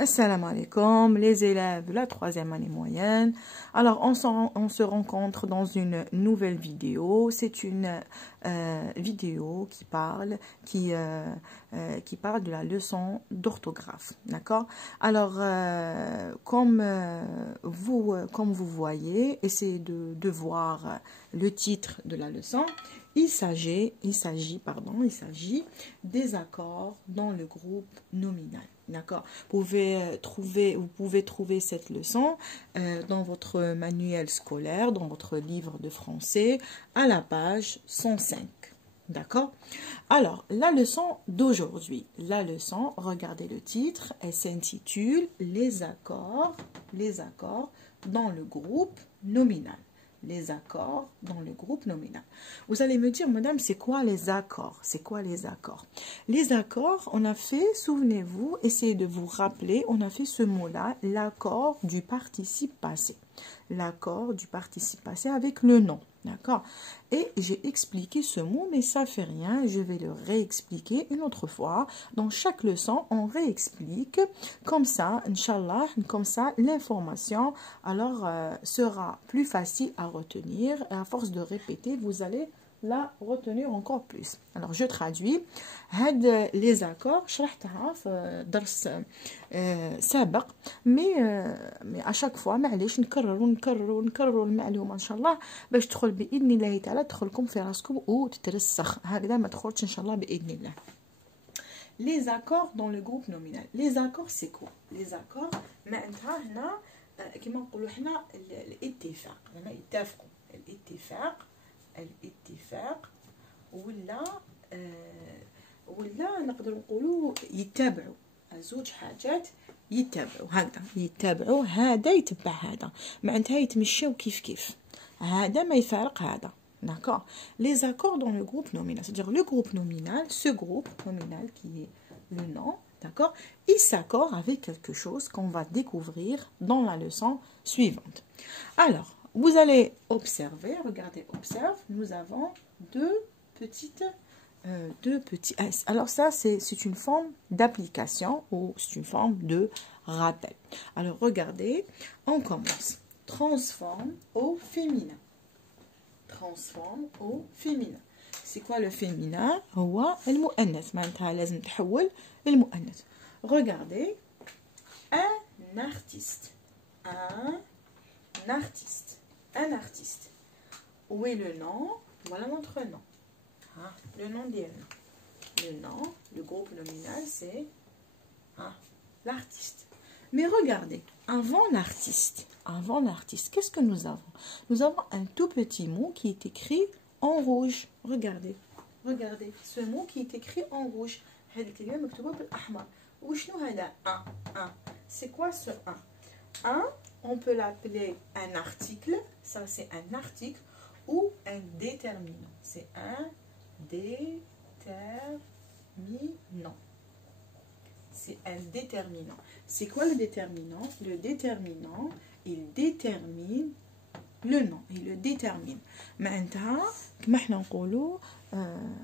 Assalamu alaikum, les élèves de la troisième année moyenne. Alors, on se rencontre dans une nouvelle vidéo. C'est une vidéo qui parle de la leçon d'orthographe. D'accord? Alors, comme vous voyez, essayez de voir le titre de la leçon. Il s'agit des accords dans le groupe nominal. D'accord. Vous pouvez trouver cette leçon dans votre manuel scolaire, dans votre livre de français, à la page 105. D'accord. Alors, la leçon d'aujourd'hui. La leçon, regardez le titre, elle s'intitule les accords dans le groupe nominal. Les accords dans le groupe nominal. Vous allez me dire, madame, c'est quoi les accords? C'est quoi les accords? Les accords, on a fait, souvenez-vous, essayez de vous rappeler, on a fait ce mot-là, l'accord du participe passé. L'accord du participe passé avec le nom. D'accord? Et j'ai expliqué ce mot, mais ça fait rien, je vais le réexpliquer une autre fois. Dans chaque leçon, on réexplique, comme ça, Inch'Allah, comme ça, l'information alors sera plus facile à retenir. Et à force de répéter, vous allez la retenir encore plus. Alors, je traduis. Les accords, شرحتها في درس سابق mais à chaque fois معليش نكرروا المعلومه ان شاء الله باش تدخل باذن الله تعالى تدخلكم في راسكم وتترسخ هكذا ما تخرجش ان شاء الله باذن الله. Les accords dans le groupe nominal. Les accords c'est quoi? Les accords معناتها هنا كما نقولوا حنا الاتفاق. هنا يتفقوا الاتفاق ولا نقدر نقولوا يتابعوا زوج حاجات يتابعوا هكذا يتابعوا هذا يتبع هذا معناتها يتمشاو كيف هذا ما يفارق هذا. D'accord. Les accords dans le groupe nominal, c'est-à-dire le groupe nominal, ce groupe nominal qui est le nom, d'accord, il s'accorde avec quelque chose qu'on va découvrir dans la leçon suivante. Alors, vous allez observer, regardez, observe, nous avons deux petits S. Alors ça, c'est une forme d'application ou c'est une forme de rappel. Alors regardez, on commence. Transforme au féminin. Transforme au féminin. C'est quoi le féminin? هو المؤنث. معناتها لازم تحول المؤنث. Regardez, un artiste. Un artiste. Où est le nom? Voilà notre nom. Le nom d'elle. Le nom, le groupe nominal, c'est l'artiste. Mais regardez, avant l'artiste, qu'est-ce que nous avons? Nous avons un tout petit mot qui est écrit en rouge. Regardez, ce mot qui est écrit en rouge. C'est quoi ce 1? 1, on peut l'appeler un article, ça c'est un article, ou un déterminant. C'est un déterminant. C'est un déterminant. C'est quoi le déterminant? Le déterminant, il détermine le nom. Il le détermine. معناتها كما احنا نقولوا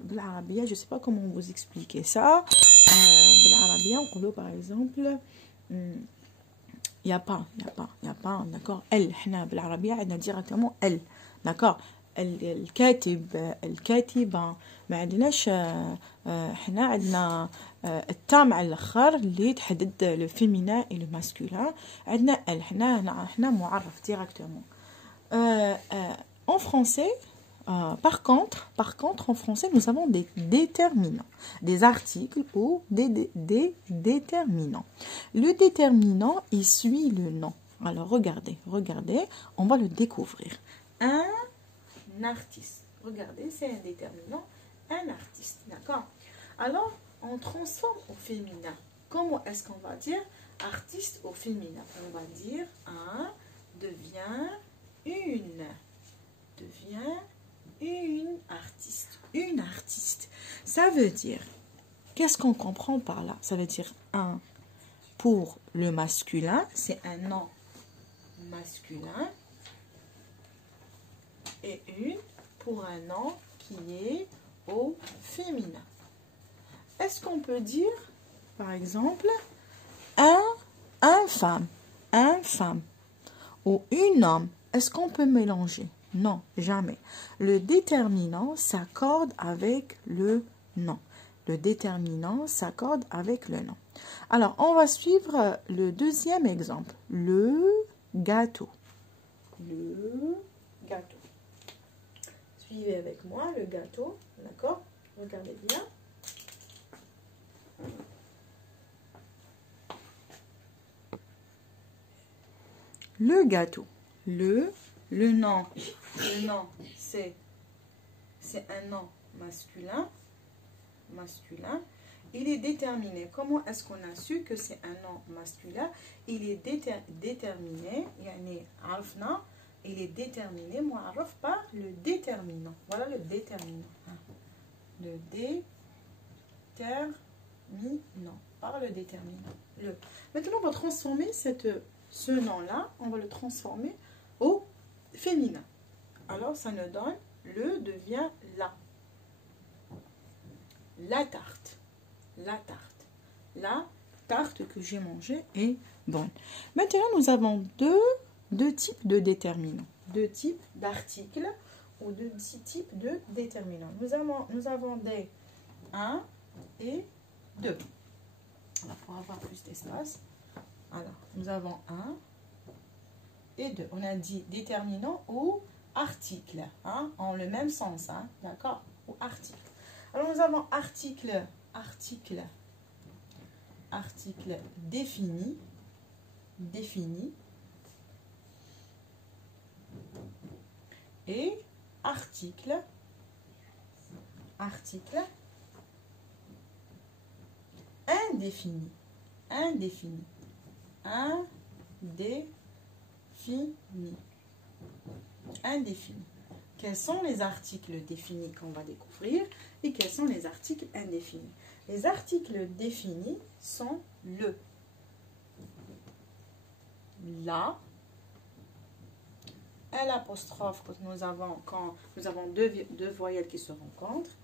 بالعربية, je sais pas comment vous expliquer ça. بالعربية نقولوا par exemple y a pas, d'accord. Elle, احنا بالعربية عندنا directement elle, d'accord. الكاتبة ما عندناش احنا عندنا التا مع الاخر اللي تحدد لو فيمينا et le masculin. عندنا ال احنا معرف directement. En français, par contre, en français, nous avons des déterminants, des articles ou des déterminants. Le déterminant, il suit le nom. Alors, regardez, on va le découvrir. Un artiste. Regardez, c'est un déterminant, un artiste. D'accord? Alors, on transforme au féminin. Comment est-ce qu'on va dire artiste au féminin? On va dire un devient une artiste. Une artiste. Ça veut dire, qu'est-ce qu'on comprend par là? Ça veut dire un pour le masculin, c'est un nom masculin. Et une pour un nom qui est au féminin. Est-ce qu'on peut dire, par exemple, un un femme ou une homme, est-ce qu'on peut mélanger? Non, jamais. Le déterminant s'accorde avec le nom. Le déterminant s'accorde avec le nom. Alors, on va suivre le deuxième exemple. Le gâteau. Le gâteau. Suivez avec moi le gâteau, d'accord? Regardez bien. Le gâteau. Le nom, c'est un nom masculin. Il est déterminé. Comment est-ce qu'on a su que c'est un nom masculin? Il est déterminé, il est déterminé, par le déterminant. Voilà le déterminant. Le déterminant, par le déterminant. Maintenant, on va transformer ce nom-là, on va le transformer au féminin. Alors, ça nous donne, le devient la. La tarte. La tarte. La tarte que j'ai mangée est bonne. Maintenant, nous avons deux types de déterminants. Deux types d'articles ou deux types de déterminants. Nous avons des 1 et 2. Alors, pour avoir plus d'espace, alors, nous avons 1 et 2. On a dit déterminant ou article, hein, en le même sens, hein, d'accord? Ou article. Alors, nous avons article défini, et article indéfini. Indéfini. Quels sont les articles définis qu'on va découvrir et quels sont les articles indéfinis? Les articles définis sont le, la, l'apostrophe quand nous avons deux voyelles qui se rencontrent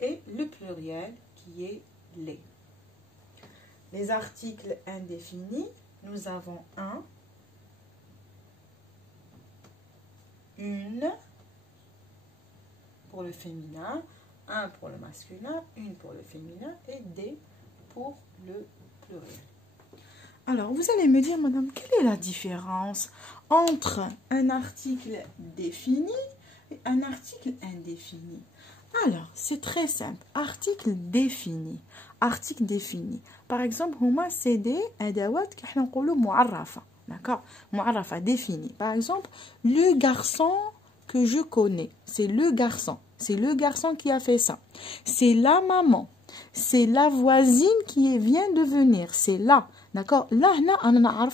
et le pluriel qui est les. Les articles indéfinis, nous avons un, une pour le féminin, un pour le masculin, une pour le féminin et des pour le pluriel. Alors, vous allez me dire, madame, quelle est la différence entre un article défini et un article indéfini? Alors, c'est très simple. Article défini. Article défini. Par exemple, هما c'est des أدوات كحنا نقولوا معرفة. D'accord? معرفة, défini. Par exemple, le garçon que je connais, c'est le garçon. C'est le garçon qui a fait ça. C'est la maman. C'est la voisine qui vient de venir. C'est là. D'accord? Là, on a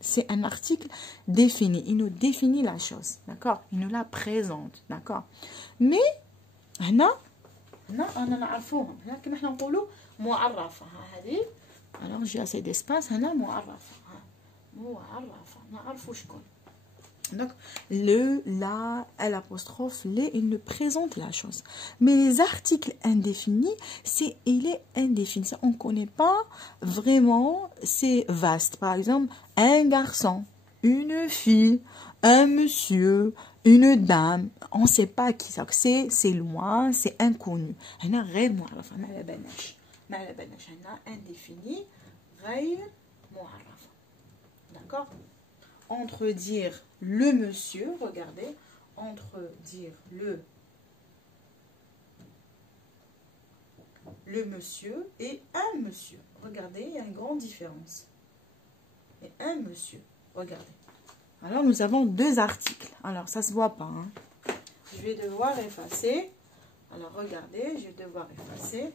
c'est un article défini. Il nous définit la chose. D'accord? Il nous la présente. D'accord? Mais, هنا أنا نعرفوهم. هنا كما احنا نقولوا معرفة. هذه alors j'ai assez d'espace. هنا معرفة. معرفة. نعرفوا شكون. Donc, le, la, l'apostrophe, les, il nous présente la chose. Mais les articles indéfinis, il est indéfini. Ça, on ne connaît pas vraiment, c'est vaste. Par exemple, un garçon, une fille, un monsieur, une dame. On ne sait pas qui ça. C'est loin, c'est inconnu. هنا غير معرف. ما على بالناش. هنا indéfini, غير معرف. D'accord? Entre dire le monsieur, regardez, entre dire le monsieur et un monsieur. Regardez, il y a une grande différence. Et un monsieur, regardez. Alors, nous avons deux articles. Alors, ça ne se voit pas. Hein. Je vais devoir effacer. Alors, regardez, je vais devoir effacer.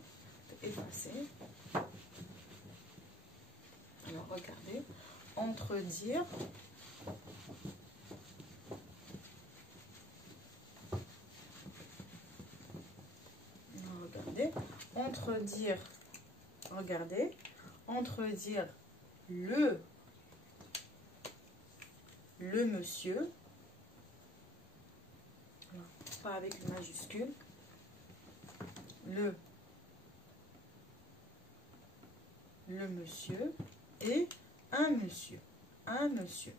Alors, regardez. Entre dire... entre dire le monsieur, alors, pas avec une majuscule, le monsieur et un un monsieur. Un monsieur.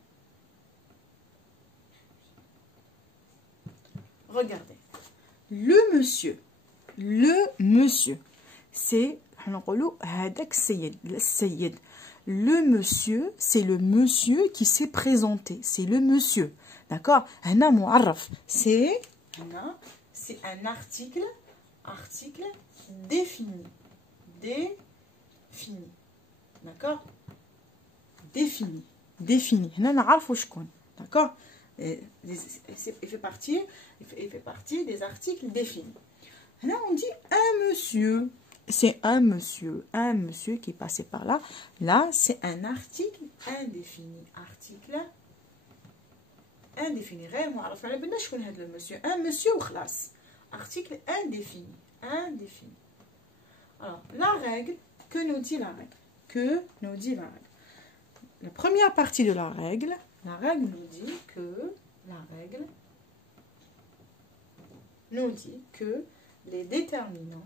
Regardez. Le monsieur. Le monsieur. C'est le monsieur, c'est le monsieur qui s'est présenté. C'est le monsieur. D'accord? C'est un article. Article défini. Défini. D'accord? Défini. Défini. D'accord? Il fait partie des articles définis. Là, on dit un monsieur. C'est un monsieur qui est passé par là. Là, c'est un article indéfini. Article indéfini. Un monsieur ou classe. Article indéfini. Indéfini. Alors, la règle, que nous dit la règle? Que nous dit la règle? La première partie de la règle nous dit que les déterminants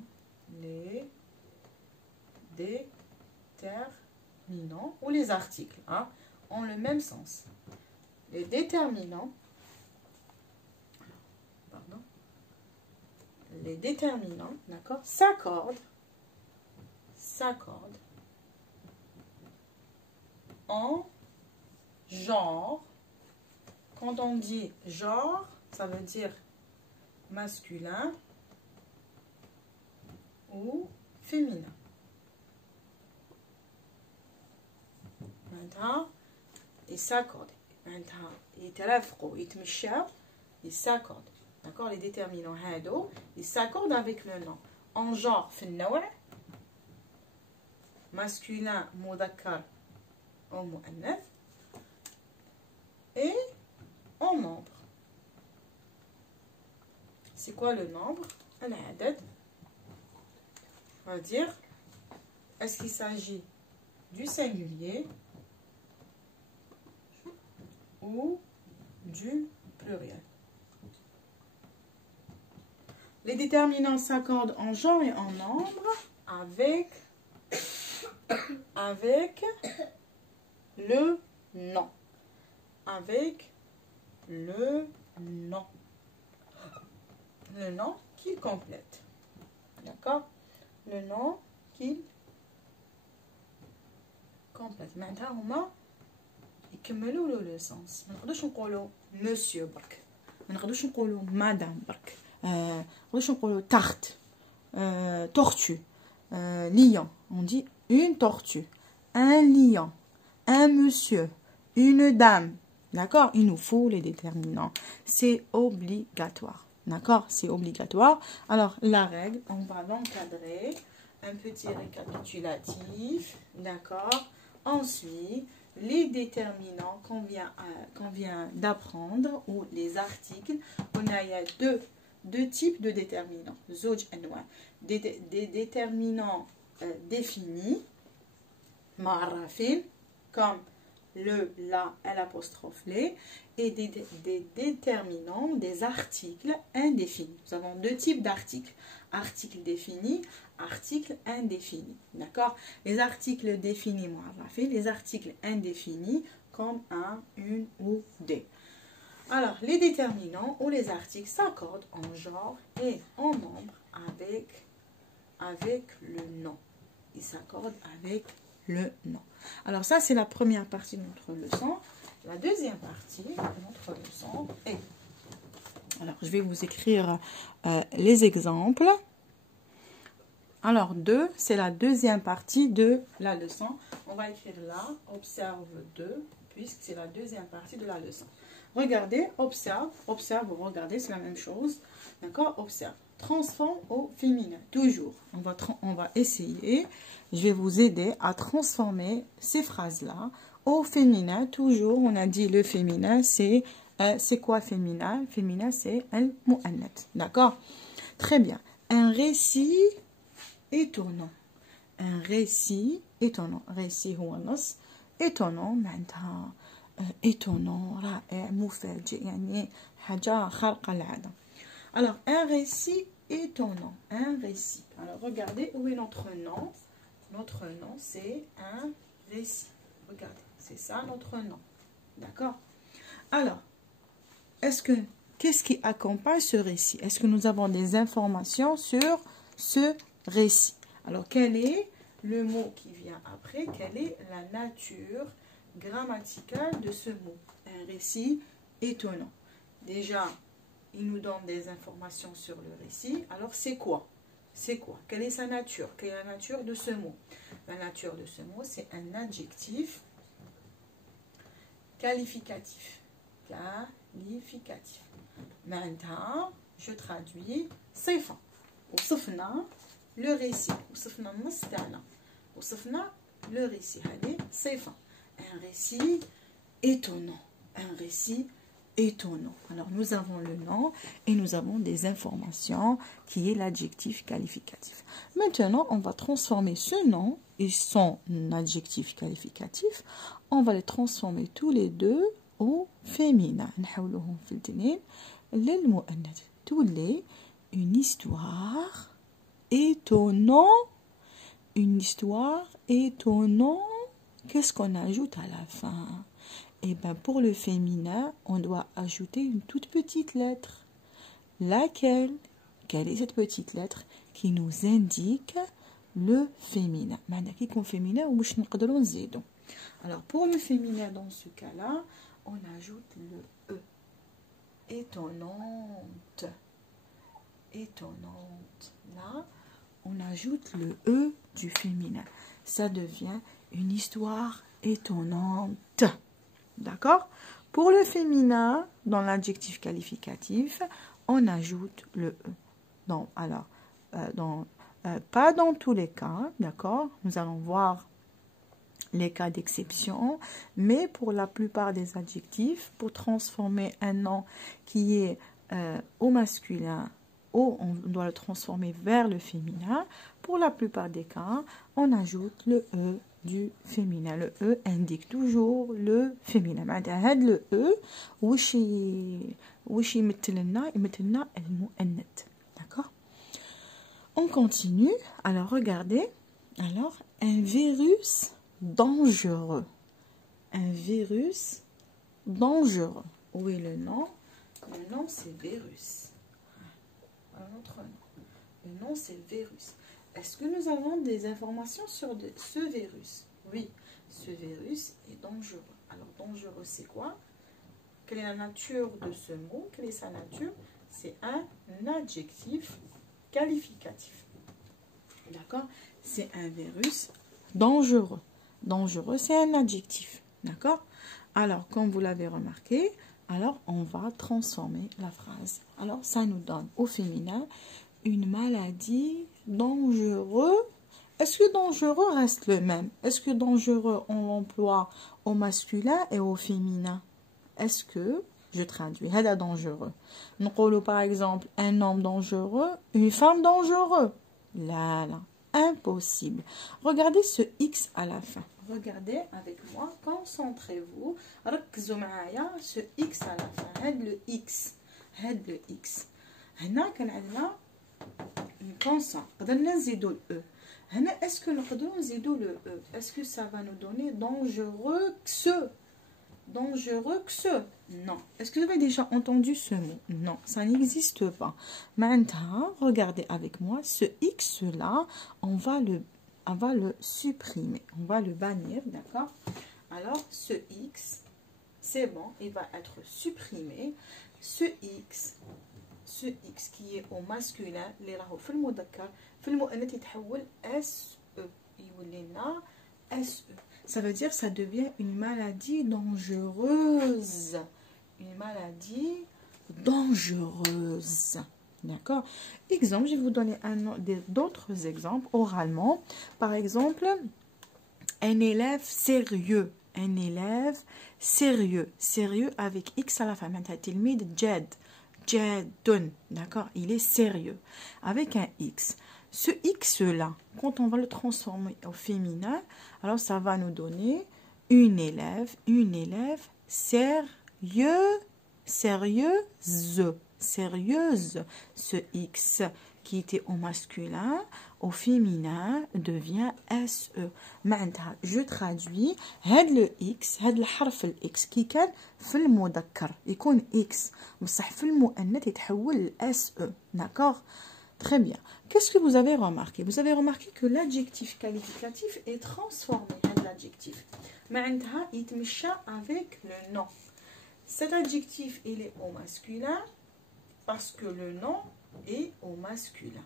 ou les articles ont le même sens. Les déterminants d'accord, s'accordent en genre. Quand on dit genre, ça veut dire masculin ou féminin. Maintenant, ils s'accordent. Maintenant, ils s'accordent. D'accord? Les déterminants hado, ils s'accordent avec le nom. En genre, masculin, mudhakkar ou mu'annath, et en nombre. C'est quoi le nombre? Al-adad. On va dire, est-ce qu'il s'agit du singulier ou du pluriel? Les déterminants s'accordent en genre et en nombre avec le nom. Avec le nom. Le nom qu'il complète. D'accord? Le nom qu'il complète. Maintenant, هما يكملوا له le sens. ما نقدرش نقولوا monsieur برك. ما نقدرش نقولوا madame برك. ما نقدرش نقولوا tarte. Tortue. Lion. On dit une tortue. Un lion. Un monsieur. Une dame. D'accord? Il nous faut les déterminants. C'est obligatoire. D'accord? C'est obligatoire. Alors, la règle, on va l'encadrer. Un petit récapitulatif. D'accord? Ensuite, les déterminants qu'on vient d'apprendre, ou les articles. Il y a deux types de déterminants. Des déterminants définis, ma'arrafin, comme le, la, l'apostrophe les, et des déterminants, des articles indéfinis. Nous avons deux types d'articles. Articles définis, articles indéfinis. D'accord? Les articles définis, les articles indéfinis, comme un, une ou des. Alors, les déterminants ou les articles s'accordent en genre et en nombre avec le nom. Ils s'accordent avec le nom. Alors ça, c'est la première partie de notre leçon. La deuxième partie de notre leçon est... Alors, je vais vous écrire les exemples. Alors, 2, c'est la deuxième partie de la leçon. On va écrire là, observe 2, puisque c'est la deuxième partie de la leçon. Regardez, observe, regardez, c'est la même chose. D'accord? Observe. Transforme au féminin, toujours. On va essayer. Je vais vous aider à transformer ces phrases-là au féminin. Toujours, on a dit le féminin, c'est quoi féminin? Féminin, c'est al-mu'annath. D'accord? Très bien. Un récit étonnant. Un récit étonnant. Récit huwanas. Étonnant, maintenant. étonnant, رائع, مفاجئ, يعني حاجة خارقة للعادة. Alors, un récit étonnant, un récit. Alors, regardez où est notre nom. Notre nom, c'est un récit. Regardez, c'est ça notre nom. D'accord? Alors, qu'est-ce qui accompagne ce récit? Est-ce que nous avons des informations sur ce récit? Alors, quel est le mot qui vient après? Quelle est la nature grammaticale de ce mot? Un récit étonnant. Déjà, il nous donne des informations sur le récit. Alors, c'est quoi? C'est quoi? Quelle est sa nature? Quelle est la nature de ce mot? La nature de ce mot, c'est un adjectif qualificatif. Qualificatif. Maintenant, je traduis صفة. وصفنا le récit. وصفنا النص تاعنا. وصفنا le récit. هذه صفة. Un récit étonnant. Un récit étonnant. Alors, nous avons le nom et nous avons des informations qui est l'adjectif qualificatif. Maintenant, on va transformer ce nom et son adjectif qualificatif. On va les transformer tous les deux au féminin. نحولهم في الاثنين للمؤنث. Tous les une histoire étonnante. Une histoire étonnante. Qu'est-ce qu'on ajoute à la fin? Et bien, pour le féminin, on doit ajouter une toute petite lettre. Laquelle? Quelle est cette petite lettre qui nous indique le féminin? Alors, pour le féminin, dans ce cas-là, on ajoute le E. Étonnante. Étonnante. Là, on ajoute le E du féminin. Ça devient une histoire étonnante. D'accord? Pour le féminin, dans l'adjectif qualificatif, on ajoute le E. Donc, alors, pas dans tous les cas, d'accord? Nous allons voir les cas d'exception, mais pour la plupart des adjectifs, pour transformer un nom qui est au masculin, on doit le transformer vers le féminin. Pour la plupart des cas, on ajoute le E du féminin. Le E indique toujours le féminin. معناتها هذا le E وش يمثلنا المؤنث. D'accord? On continue. Alors regardez. Alors un virus dangereux. Un virus dangereux. Où est le nom? Le nom c'est virus. Un autre nom. Le nom c'est virus. Est-ce que nous avons des informations sur ce virus? Oui, ce virus est dangereux. Alors, dangereux, c'est quoi? Quelle est la nature de ce mot? Quelle est sa nature? C'est un adjectif qualificatif. D'accord? C'est un virus dangereux. Dangereux, c'est un adjectif. D'accord? Alors, comme vous l'avez remarqué, alors on va transformer la phrase. Alors, ça nous donne au féminin une maladie dangereuse. Est-ce que dangereux reste le même? Est-ce que dangereux, on l'emploie au masculin et au féminin? Est-ce que, je traduis, هذا dangereux. نقول par exemple un homme dangereux, une femme dangereuse. Là, impossible. Regardez ce X à la fin. Regardez avec moi, concentrez-vous. ركزوا معايا ce X à la fin. هذا le X. هذا le X. هنا كان عندنا constant. قدرنا نزيدو ال E. هنا est-ce que نقدروا نزيدو le E? Est-ce que ça va nous donner dangereux que ce? Dangereux que ce? Non. Est-ce que vous avez déjà entendu ce mot? Non, ça n'existe pas. Maintenant, regardez avec moi, ce X là, on va le supprimer. On va le bannir, d'accord? Alors, ce X, c'est bon, il va être supprimé. Ce X qui est au masculin, اللي راهو في المذكر في المؤنث يتحول SE. يولي لنا SE. Ça veut dire ça devient une maladie dangereuse. Une maladie dangereuse. D'accord? Exemple, je vais vous donner d'autres exemples oralement. Par exemple, un élève sérieux. Un élève sérieux. Sérieux avec X à la fin. تلميذ جاد. جاد. D'accord? Il est sérieux. Avec un X. Ce X-là, quand on va le transformer au féminin, alors ça va nous donner une élève sérieuse. Ce X qui était au masculin, au féminin, devient SE. معناتها je traduis هاد le X, هاد الحرف ال X كي كان في المذكر يكون X بصح في المؤنث يتحول ل SE. D'accord? Très bien. Qu'est-ce que vous avez remarqué? Vous avez remarqué que l'adjectif qualificatif est transformé. L'adjectif. معناتها يتمشى avec le nom. Cet adjectif, il est au masculin parce que le nom est au masculin.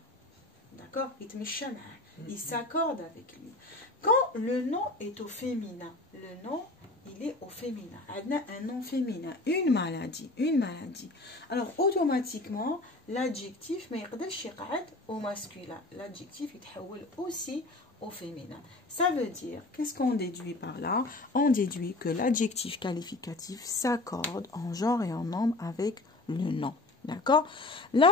D'accord? Il s'accorde avec lui. Quand le nom est au féminin, le nom, il est au féminin. On a un nom féminin, une maladie. Alors, automatiquement, l'adjectif, mais au masculin. L'adjectif, il تحول aussi au féminin. Ça veut dire, qu'est-ce qu'on déduit par là? On déduit que l'adjectif qualificatif s'accorde en genre et en nombre avec le nom. D'accord? Là,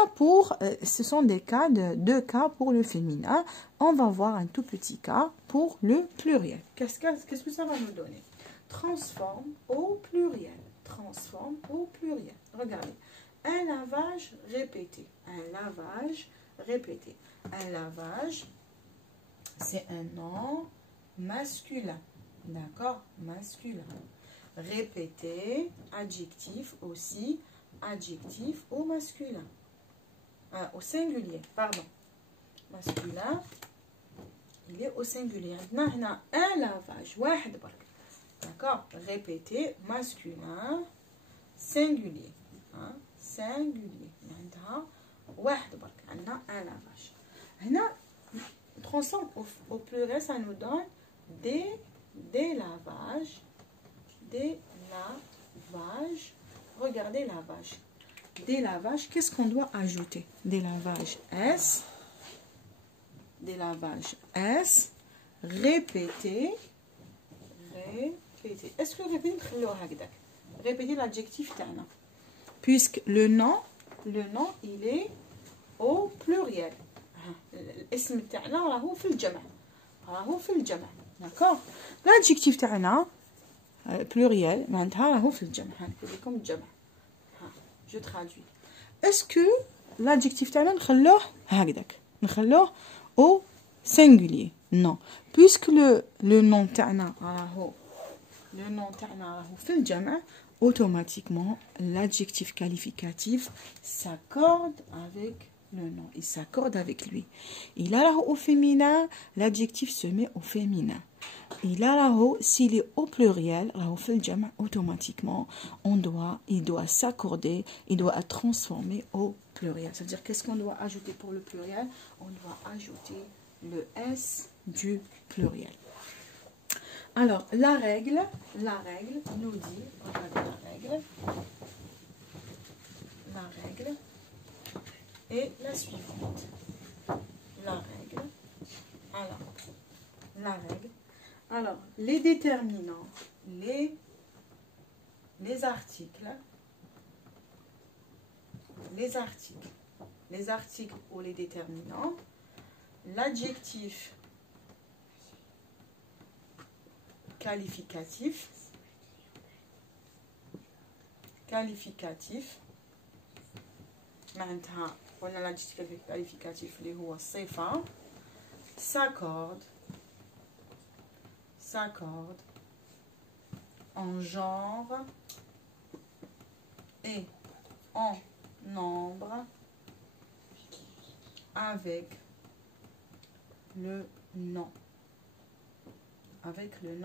ce sont deux cas pour le féminin. On va voir un tout petit cas pour le pluriel. Qu'est-ce que ça va nous donner? Transforme au pluriel. Transforme au pluriel. Regardez. Un lavage répété. Un lavage répété. Un lavage, c'est un nom masculin. D'accord? Masculin. Répété, adjectif aussi. Adjectif au masculin. Au singulier, pardon. Masculin, il est au singulier. Maintenant, un lavage. D'accord? Répété, masculin, singulier. Singulier. Maintenant, un lavage. Maintenant, transforme au pluriel, ça nous donne des lavages. Des lavages. Regardez lavage. Des lavages, qu'est-ce qu'on doit ajouter? Des lavages S. Des lavages S. Répéter. Est-ce que répéter? Répéter l'adjectif تاعنا. Puisque le nom, il est au pluriel. الاسم تاعنا راهو في الجمع. D'accord? L'adjectif تاعنا pluriel, معناتها راهو في الجمع. هنكتب الجمع. Je traduis. Est-ce que l'adjectif تاعنا نخلوه هكذاك؟ نخلوه au singulier? Non. Puisque le nom تاعنا راهو في الجمع, automatiquement l'adjectif qualificatif s'accorde avec le nom. Il s'accorde avec lui. Il a là au féminin, l'adjectif se met au féminin. Il a là s'il est au pluriel, là au jama, automatiquement, il doit s'accorder, il doit être transformé au pluriel. C'est-à-dire, qu'est-ce qu'on doit ajouter pour le pluriel? On doit ajouter le S du pluriel. Alors, la règle nous dit, regardez la règle est la suivante. Alors, les déterminants, les articles ou les déterminants, l'adjectif qualificatif, معناتها قلنا l'adjectif qualificatif اللي هو الصفة s'accorde en genre et en nombre avec le nom. Avec le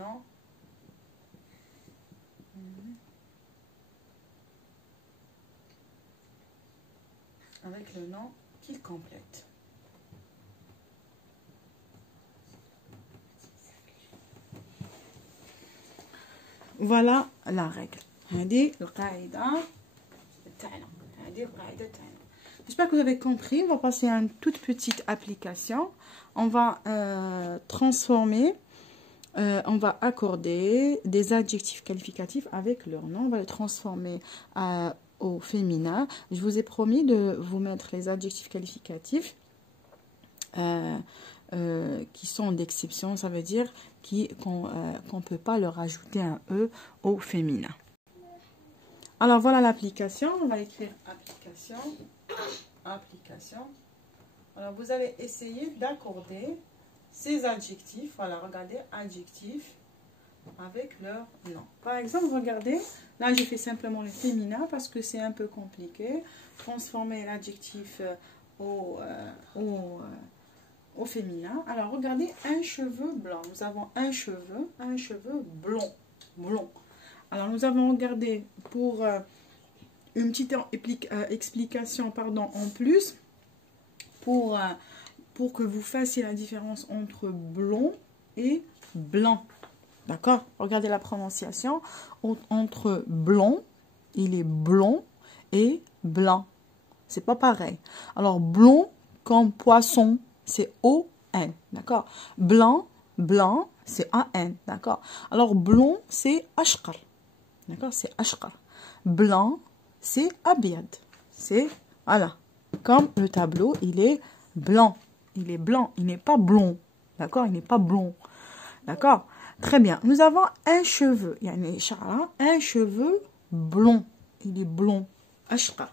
nom qu'il complète. Voilà la règle. J'espère que vous avez compris. On va passer à une toute petite application. On va transformer, on va accorder des adjectifs qualificatifs avec leur nom. On va les transformer au féminin. Je vous ai promis de vous mettre les adjectifs qualificatifs qui sont d'exception. Ça veut dire qu'on ne peut pas leur ajouter un E au féminin. Alors voilà l'application. On va écrire application. Alors, vous allez essayer d'accorder ces adjectifs. Voilà, regardez, adjectifs avec leur nom. Par exemple, regardez, là, j'ai fait simplement le féminin parce que c'est un peu compliqué. Transformer l'adjectif au féminin. Alors, regardez, un cheveu blanc. Nous avons un cheveu blond. Blond. Alors, nous avons regardé pour une petite explication pardon, en plus pour que vous fassiez la différence entre blond et blanc. D'accord? Regardez la prononciation. Entre blond, il est blond et blanc. C'est pas pareil. Alors, blond comme poisson, c'est O-N. D'accord? Blanc, blanc, c'est A-N. D'accord? Alors, blond, c'est ashqar. D'accord? C'est ashqar. Blanc, c'est abiad. C'est, voilà. Comme le tableau, il est blanc. Il est blanc. Il n'est pas blond. D'accord? Il n'est pas blond. D'accord? Très bien. Nous avons un cheveu. Il y a un cheveu blond. Il est blond. Ashqar.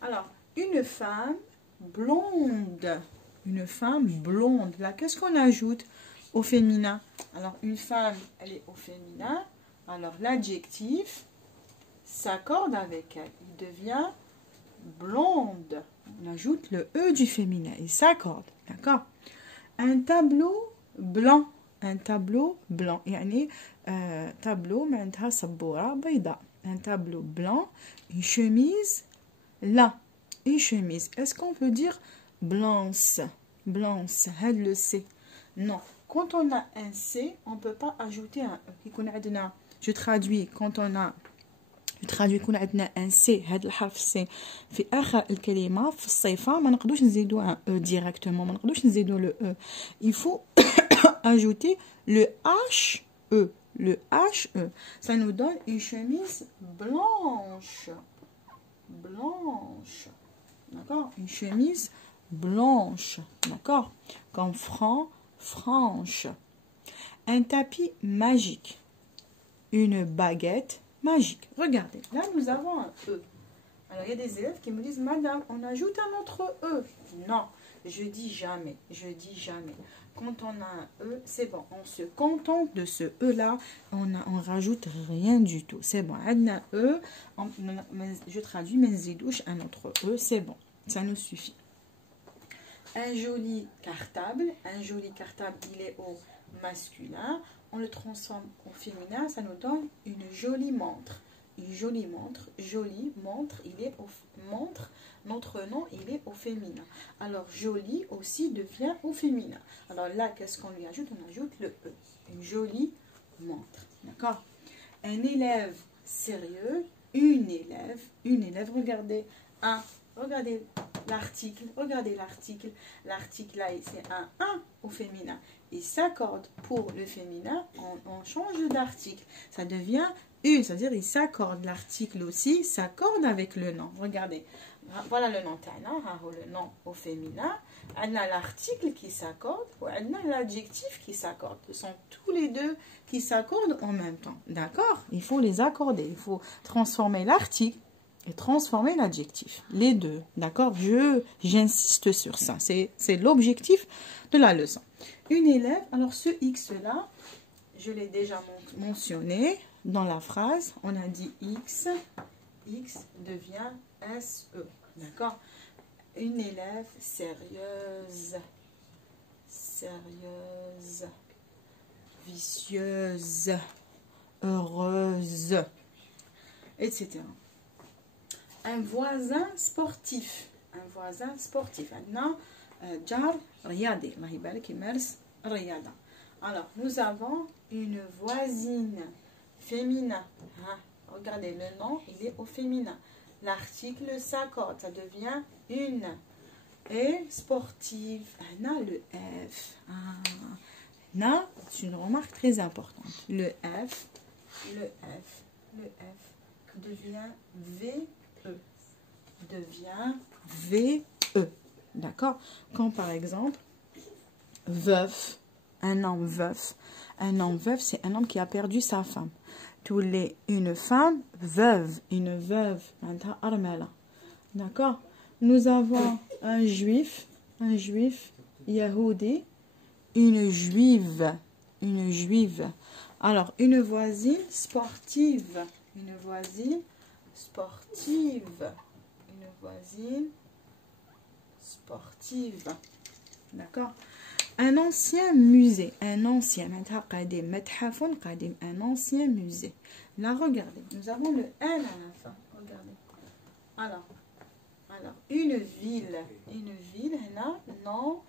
Alors, une femme blonde. Une femme blonde. Là, qu'est-ce qu'on ajoute au féminin? Alors, une femme, elle est au féminin. Alors, l'adjectif s'accorde avec elle. Il devient blonde. On ajoute le E du féminin. Il s'accorde. D'accord? Un tableau blanc. Un tableau blanc. يعني tableau معناتها سبورة بيضاء. Un tableau blanc. Une chemise là. Une chemise. Est-ce qu'on peut dire blanche? Blanche. هاد le C. Non. Quand on a un C, on ne peut pas ajouter un E. Je traduis. Quand on a يكون عندنا ان سي هذا الحرف سي في اخر الكلمه في الصفه ما نقدروش نزيدوا ان او ديريكتومون ما نقدروش نزيدوا لو او il faut ajouter le HE ça nous donne une chemise blanche d'accord, une chemise blanche, d'accord, comme franc, franche. Un tapis magique, une baguette magique. Regardez, là nous avons un E. Alors il y a des élèves qui me disent, madame, on ajoute un autre E. Non, je dis jamais, Quand on a un E, c'est bon, on se contente de ce E là, on rajoute rien du tout. C'est bon, on a un E, je traduis, mais un autre E, c'est bon, ça nous suffit. Un joli cartable, il est au masculin, on le transforme au féminin, ça nous donne une jolie montre. Une jolie montre, il est au montre, notre nom, il est au féminin. Alors, joli aussi devient au féminin. Alors là, qu'est-ce qu'on lui ajoute? On ajoute le E. Une jolie montre. D'accord? Un élève sérieux, une élève, regardez, regardez l'article, l'article là, c'est un 1 au féminin. Il s'accorde pour le féminin, on change d'article, ça devient une, c'est-à-dire il s'accorde, l'article aussi s'accorde avec le nom. Regardez, voilà le nom, le nom au féminin, on a l'article qui s'accorde, on a l'adjectif qui s'accorde. Ce sont tous les deux qui s'accordent en même temps, d'accord? Il faut les accorder, il faut transformer l'article et transformer l'adjectif, les deux, d'accord? J'insiste sur ça, c'est l'objectif de la leçon. Une élève, alors ce X là, je l'ai déjà mentionné dans la phrase, on a dit X devient SE, d'accord? Une élève sérieuse, vicieuse, heureuse, etc. Un voisin sportif. Maintenant, jar riyadi. Alors, nous avons une voisine féminin. Regardez, le nom, il est au féminin. L'article s'accorde, ça devient une. Et sportive, on a le F. Là, c'est une remarque très importante. Le F devient VE. D'accord? Quand par exemple, veuf, un homme veuf, c'est un homme qui a perdu sa femme. Une femme veuve, d'accord? nous avons un juif, Yahoudi, une juive, Alors, une voisine sportive, une voisine sportive, d'accord. Un ancien musée, un ancien musée. Là, regardez, nous avons le N à la fin, regardez. Alors, une ville, là, nom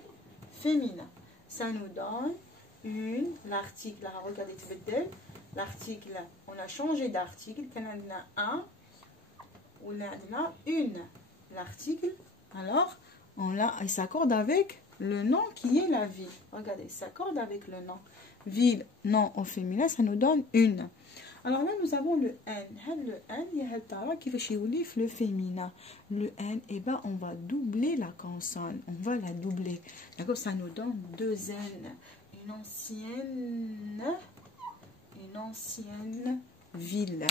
féminin. Ça nous donne l'article, regardez, l'article, on a changé d'article, on a un, ou on a une, l'article, alors, il s'accorde avec le nom qui est la ville. Regardez, il s'accorde avec le nom. Ville, nom au féminin, ça nous donne une. Alors là, nous avons le N. Le N, il y a le féminin. Le N, et ben, on va doubler la consonne. On va la doubler. D'accord, ça nous donne deux N. Une ancienne ville.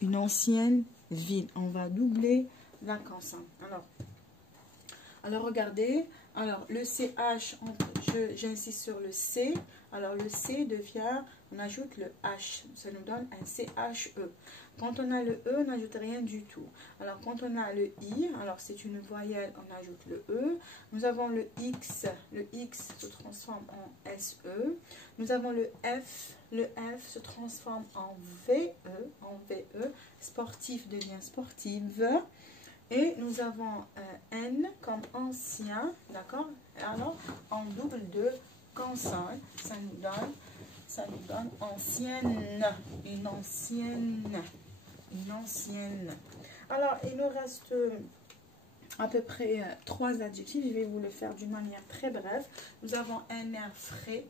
Une ancienne ville. On va doubler la consonne. Alors regardez. Alors, le CH, j'insiste sur le C. Alors, le C devient, on ajoute le H. Ça nous donne un CHE. Quand on a le E, on n'ajoute rien du tout. Alors, quand on a le I, alors c'est une voyelle, on ajoute le E. Nous avons le X. Le X se transforme en SE. Nous avons le F. Le F se transforme en VE. Sportif devient sportive. Et nous avons N comme ancien, d'accord? Alors, en double de consonne, ça nous donne ancienne, une ancienne. Alors, il nous reste à peu près 3 adjectifs. Je vais vous le faire d'une manière très brève. Nous avons un air frais.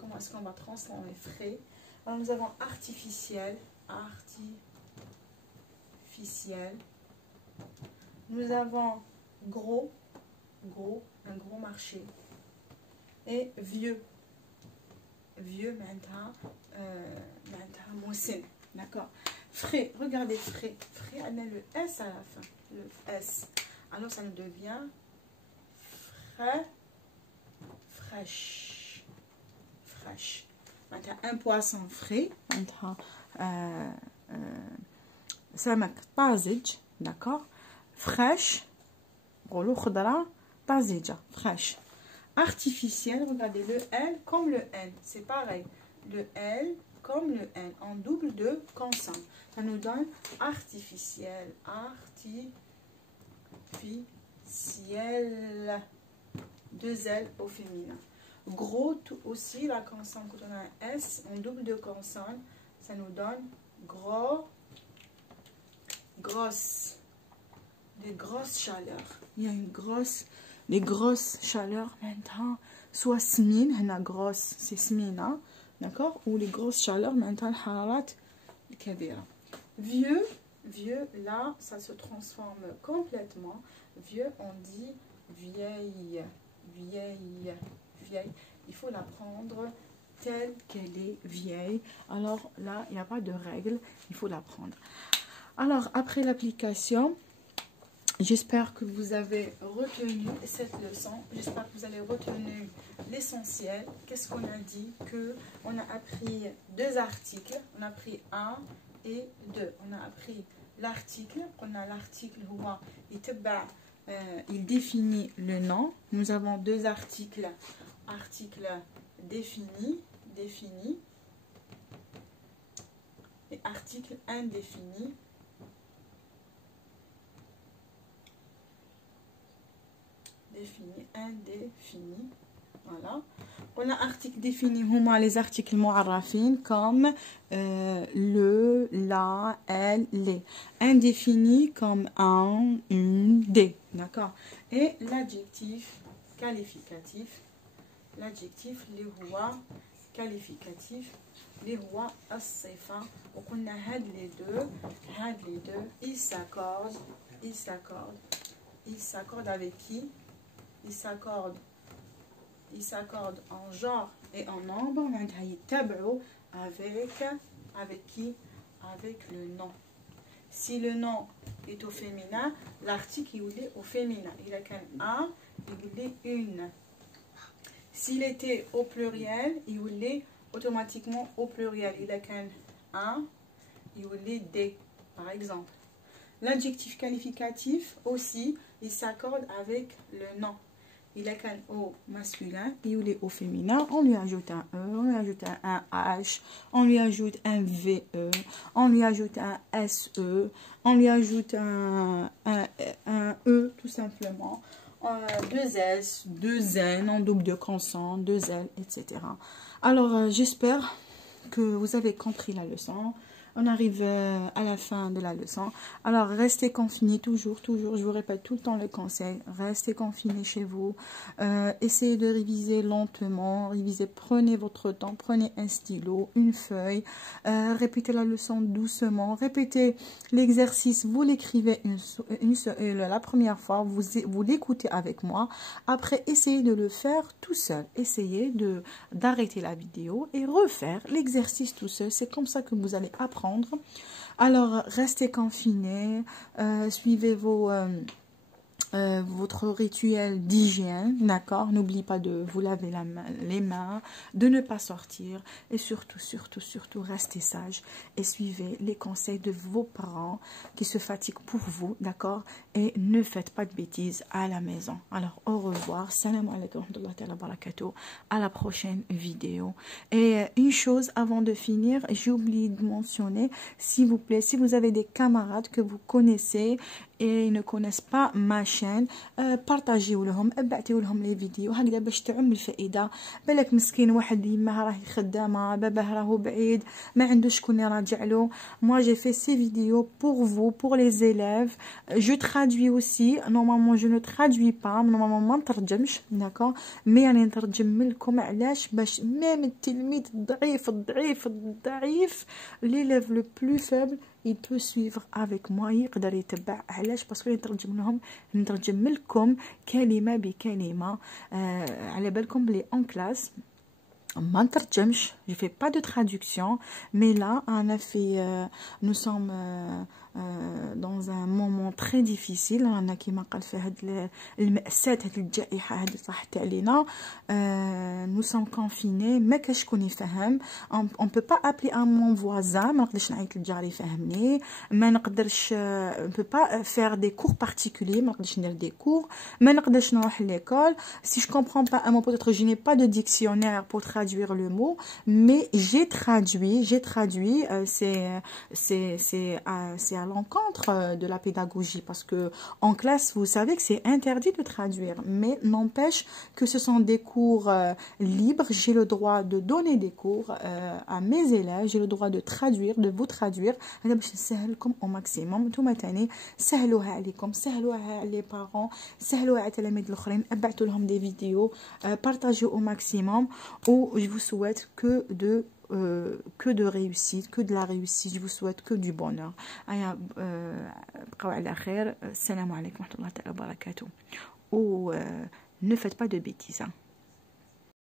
Comment est-ce qu'on va transformer frais? Alors, nous avons artificiel. Nous avons gros, un gros marché. Et vieux maintenant, moussin, d'accord. Frais, regardez frais, on a le S à la fin, le S. Alors ça nous devient fraîche. Maintenant, un poisson frais, maintenant, سمك طازج, d'accord. Fraîche, fraîche. Artificiel, regardez le L comme le N, c'est pareil. Le L comme le N, en double de consonne. Ça nous donne artificiel. Deux L au féminin. Gros aussi, la consonne, quand on a un S en double de consonne, ça nous donne grosse. Des grosses chaleurs. Il y a des grosses chaleurs maintenant. Soit smin, grosse, c'est smina, d'accord? Ou les grosses chaleurs maintenant, hararat kabira. Vieux, là, ça se transforme complètement. Vieux, on dit vieille. Il faut la prendre telle qu'elle est vieille. Alors là, il n'y a pas de règle, il faut la prendre. Alors, après l'application, j'espère que vous avez retenu cette leçon. J'espère que vous avez retenu l'essentiel. Qu'est-ce qu'on a dit? On a appris deux articles. On a appris 1 et 2. On a appris l'article. On a l'article, il définit le nom. Nous avons deux articles. Article défini et article indéfini. Indéfini. Voilà. On a article défini, les articles mu'arrafin comme le, la, elle, les. Indéfini comme un, une, des. D'accord. Et l'adjectif qualificatif. L'adjectif, les rois qualificatif. Les rois as-sifa. Donc on a les deux. Ils s'accordent. Ils s'accordent avec qui? Ils s'accordent en genre et en nombre. Avec qui? Avec le nom. si le nom est au féminin, l'article il est au féminin. Il a qu'un un, il est une. S'il était au pluriel, il est automatiquement au pluriel. Il a qu'un un, il est des, par exemple. L'adjectif qualificatif aussi, il s'accorde avec le nom. Il a qu'un O masculin, il est au féminin, on lui ajoute un E, on lui ajoute un H, on lui ajoute un VE, on lui ajoute un SE, on lui ajoute un E tout simplement, deux S, deux N en double de consonne, deux L, etc. Alors j'espère que vous avez compris la leçon. On arrive à la fin de la leçon. Alors, restez confinés toujours. Je vous répète tout le temps le conseil. Restez confinés chez vous. Essayez de réviser lentement. Révisez, prenez votre temps. Prenez un stylo, une feuille. Répétez la leçon doucement. Répétez l'exercice. Vous l'écrivez la première fois. Vous l'écoutez avec moi. Après, essayez de le faire tout seul. Essayez d'arrêter la vidéo et refaire l'exercice tout seul. C'est comme ça que vous allez apprendre. Alors, restez confinés, suivez votre rituel d'hygiène, d'accord? N'oubliez pas de vous laver les mains, de ne pas sortir et surtout, restez sages et suivez les conseils de vos parents qui se fatiguent pour vous, d'accord? Et ne faites pas de bêtises à la maison. Alors, au revoir. Salam alaikum wa rahmatullahi wa barakatuh. À la prochaine vidéo. Et une chose avant de finir, j'ai oublié de mentionner, s'il vous plaît, si vous avez des camarades que vous connaissez et ils ne connaissent pas ma chaîne, partagez لهم ابعتوا لهم les vidéos هكذا باش تعم الفائده. بالك مسكين واحد يماه راهي خدامه، باباه راهو بعيد، ما عندوش شكون يراجع له. Moi j'ai fait ces vidéos pour vous, pour les élèves. Je traduis aussi. Normalement je ne traduis pas، normalement ما نترجمش، d'accord، mais راني نترجم لكم علاش؟ باش même التلميذ الضعيف l'élève le plus faible il peut suivre avec moi، يقدر يتبع. علاش؟ باسكو نترجم لكم كلمه بكلمه. على بالكم بلي اون كلاس ما نترجمش، je fais pas de traduction, mais là on a fait nous sommes dans un moment très difficile. رانا كيما قال في هاد المأساة، هاد الجائحة هاد صحت علينا. nous sommes confinés، ما كاش شكون يفهم. on peut pas appeler à mon voisin، ما نقدرش نعيط للجار يفهمني، ما نقدرش on peut pas faire des cours particuliers، ما نقدرش ندير des cours، ما نقدرش نروح l'école. si je comprends pas un mot, peut-être je n'ai pas de dictionnaire pour traduire le mot, mais j'ai traduit. C'est à l'encontre de la pédagogie, parce que en classe vous savez que c'est interdit de traduire, mais n'empêche que ce sont des cours libres. J'ai le droit de donner des cours à mes élèves, j'ai le droit de traduire, de vous traduire. هذا باش نسهلكم au maximum. نتوما تاني سهلوها عليكم، سهلوها على les parents، سهلوها على التلاميذ الاخرين، ابعثوا لهم des vidéos، partagez au maximum. Ou je vous souhaite que de réussite, que de la réussite. Je vous souhaite que du bonheur. بقاو على خير. السلام عليكم ورحمة الله وبركاته. Ou ne faites pas de bêtises.